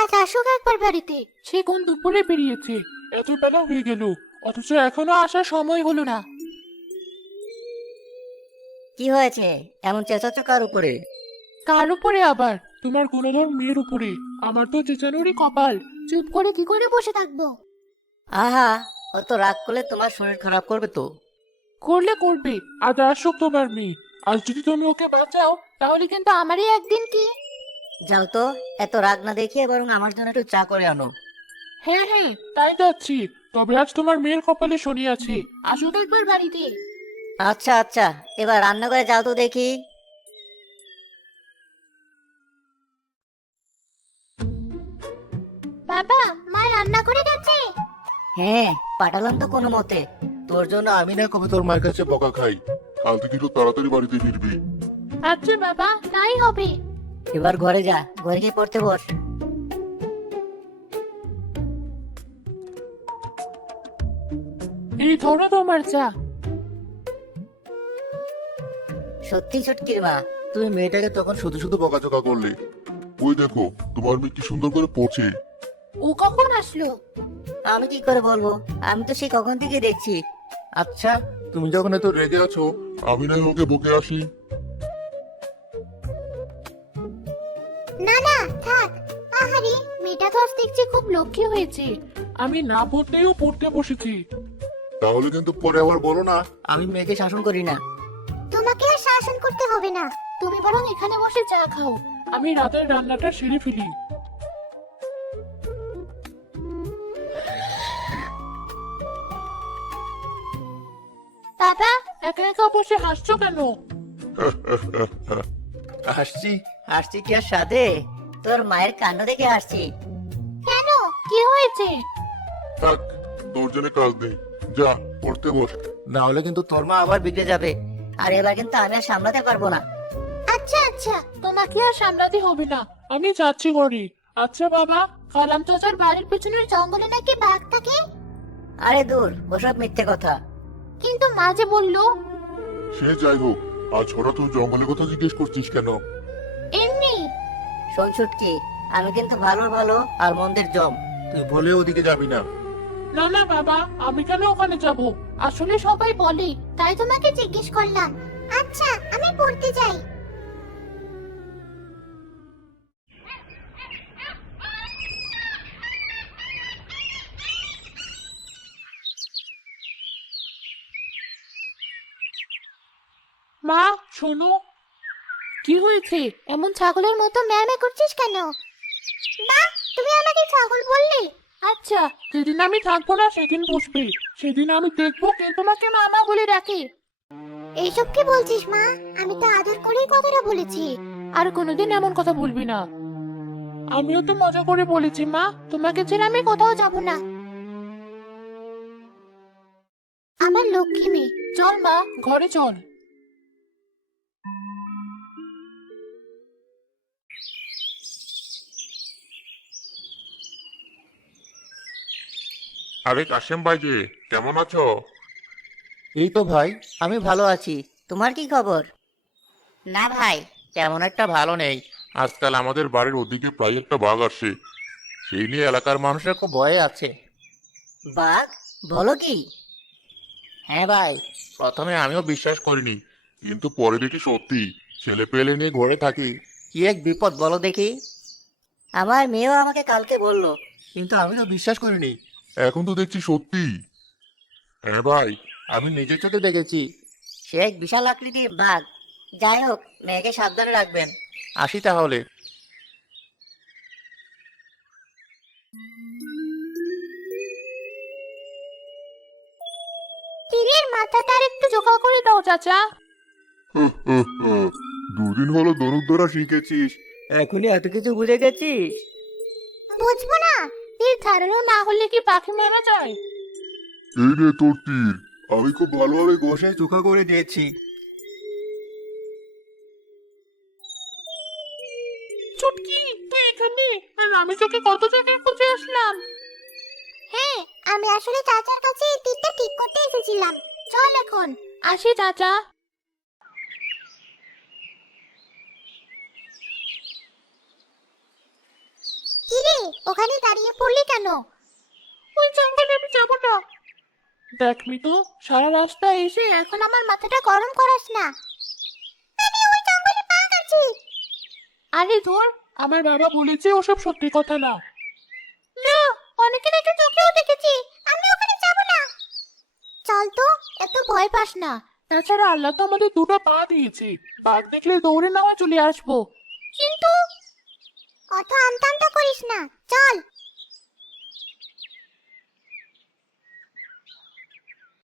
আজ আসুক একবার বাড়িতে। সে কোন দুপুরে বেরিয়েছে, এত বেলা হয়ে গেল, অথচ এখনো আসার সময় হলো না। কি হয়েছে? এমন চেঁচাচ্ছ কার উপরে? কার উপরে আবার? তোমার গুণধর মেয়ের উপরে। আমার তো চেঁচানোরই কপাল। চুপ করে কি করে বসে থাকবো? আহা, অত রাগ করলে তোমার শরীর খারাপ করবে তো। করলে করবে, আজ আসুক তোমার মেয়ে। আজ যদি তুমি ওকে বাঁচাও তাহলে কিন্তু আমারই একদিন কি। যাও তো, এত রাগ না দেখিয়ে বরং আমার জন্য একটু চা করে আনো। হ্যাঁ হ্যাঁ, তাই যাচ্ছি। তবে আজ তোমার মেয়ের কপালে শনি আছে, আসুক একবার বাড়িতে। আচ্ছা আচ্ছা, এবার রান্না করে যাও তো দেখি। বাবা, মা রান্না করে গেছে। হ্যাঁ, পাঠালাম তো কোনো মতে। তোর জন্য আমি না কবে তোর মায়ের কাছে বকা খাই। কাল থেকে একটু তাড়াতাড়ি বাড়িতে ফিরবি। আচ্ছা বাবা, তাই হবে। এবার ঘরে যা, ঘরে গিয়ে পড়তে বস। এই ধরো তোমার চা। সত্যি ছুটকির মা, তুমি মেয়েটাকে তখন শুধু শুধু বকাঝকা করলে। ওই দেখো, তোমার মেয়ে কি সুন্দর করে পড়ছে। ও কখন আসলো? আমি কি করে বলবো? আমি তো সেই কখন থেকে দেখছি। আচ্ছা, তুমি যখন এত রেগে আছো, আমি না ওকে বকে আসি। না না, থাক। আহারে, মেয়েটা তো আজ দেখছি খুব লক্ষ্মী হয়েছে। আমি না পড়তেও পড়তে বসেছি। তাহলে কিন্তু পরে আবার বলো না। আমি মেয়েকে শাসন করি না। তোমাকে আর শাসন করতে হবে না। তুমি বরং এখানে বসে চা খাও, আমি রাতের রান্নাটা সেরে ফেলি। বাবা, একা একা বসে হাসছো কেন? হাসছি। আসছি কি আর সাথে? তোর মায়ের কাণ্ড দেখে আসছি। কেন? কি হয়েছে? থাক, তোর জন্য কাজ নেই। যা, পড়তে বস। না হলে কিন্তু তোর মা আবার বিগড়ে যাবে। আর এবার কিন্তু আমি আর সামলাতে পারবো না। আচ্ছা আচ্ছা। তোমাকে আর সামলাতে হবে না, আমি যাচ্ছি ঘরে। আচ্ছা বাবা, কালাম চাচার বাড়ির পেছনের জঙ্গলে নাকি বাঘ থাকে? আরে দূর, ওসব মিথ্যে কথা। কিন্তু মা যে বললো। সে যাই হোক, আজ হঠাৎ তুই জঙ্গলের কথা জিজ্ঞেস করছিস কেন? এমনি। শোন ছুটকি, আমি কিন্তু ভালো ভালো আর মন্দের জম। তুই বলে ওদিকে যাবি না। না না বাবা, আমি কেন ওখানে যাব? আসলে সবাই বলে। তাই তোমাকে জিজ্ঞেস করলাম। আচ্ছা, আমি পড়তে যাই। মা, শোনো। কি হয়েছে? এমন ছাগলের মতো ম্যামে করছিস কেন? বাহ, তুমি আমাকে ছাগল বললে? আচ্ছা, যেদিন আমি থাকবো না সেদিন বুঝবে। সেদিন আমি দেখবো কে তোমাকে মামা বলে ডাকে। এইসব কি বলছিস মা? আমি তো আদর করেই কথাটা বলেছি। আর কোনোদিন এমন কথা বলবি না। আমিও তো মজা করে বলেছি মা, তোমাকে ছেড়ে আমি কোথাও যাব না। আমার লক্ষ্মী মেয়ে। চল মা, ঘরে চল। আরে কাশেম ভাই যে, কেমন আছো? এই তো ভাই, আমি ভালো আছি। তোমার কি খবর? না ভাই, তেমন একটা ভালো নেই। আজকাল আমাদের বাড়ির ওদিকে প্রায় একটা বাঘ আসে। সেই নিয়ে এলাকার মানুষের খুব ভয়ে আছে। বাঘ? বলো কি? হ্যাঁ ভাই, প্রথমে আমিও বিশ্বাস করিনি, কিন্তু পরে দেখি সত্যি। ছেলে পেলে নিয়ে ঘরে থাকি। কি এক বিপদ বলো দেখি। আমার মেয়েও আমাকে কালকে বললো, কিন্তু আমি তো বিশ্বাস করিনি। এখন তো দেখছি সত্যি। হ্যাঁ ভাই, আমি নিজের চোখে দেখেছি। সে এক বিশাল আকৃতির বাঘ। যাই হোক, মেয়েকে সাবধানে রাখবেন। আসি তাহলে। তীরের মাথাটা আর একটু জোগা করে দাও চাচা। দুদিন হলো ধনুক ধরা শিখেছিস। এখনই এত কিছু বুঝে গেছিস? বুঝবো না? তীর ধারালো না হলে কি পাখি মারা যায়? এই রে তোর তীর, আমি খুব ভালোভাবে ঘষে চোখা করে দিয়েছি। চুটকি, তুই এখানে? আর আমি তোকে কত জায়গায় খুঁজে আসলাম। হ্যাঁ, আমি আসলে চাচার কাছে এই তীরটা ঠিক করতে এসেছিলাম। চল এখন। আসি চাচা। কিরে, ওখানে দাঁড়িয়ে পড়লি কেন? ওই জঙ্গলে আমি যাবো না। দেখ মিতু, সারা রাস্তা এসে এখন আমার মাথাটা গরম করাস না। আমি ওই জঙ্গলে বাঘ আছে। আরে ধর, আমার বাবা বলেছে ওসব সত্যি কথা না। না, অনেকে নাকি চোখেও দেখেছি। আমি ওখানে যাব না। চল তো, এত ভয় পাস না। তাছাড়া আল্লাহ তো আমাদের দুটো পা দিয়েছে, বাঘ দেখলে দৌড়ে না হয় চলে আসবো। কিন্তু অত আমতা আমতা করিস না, চল।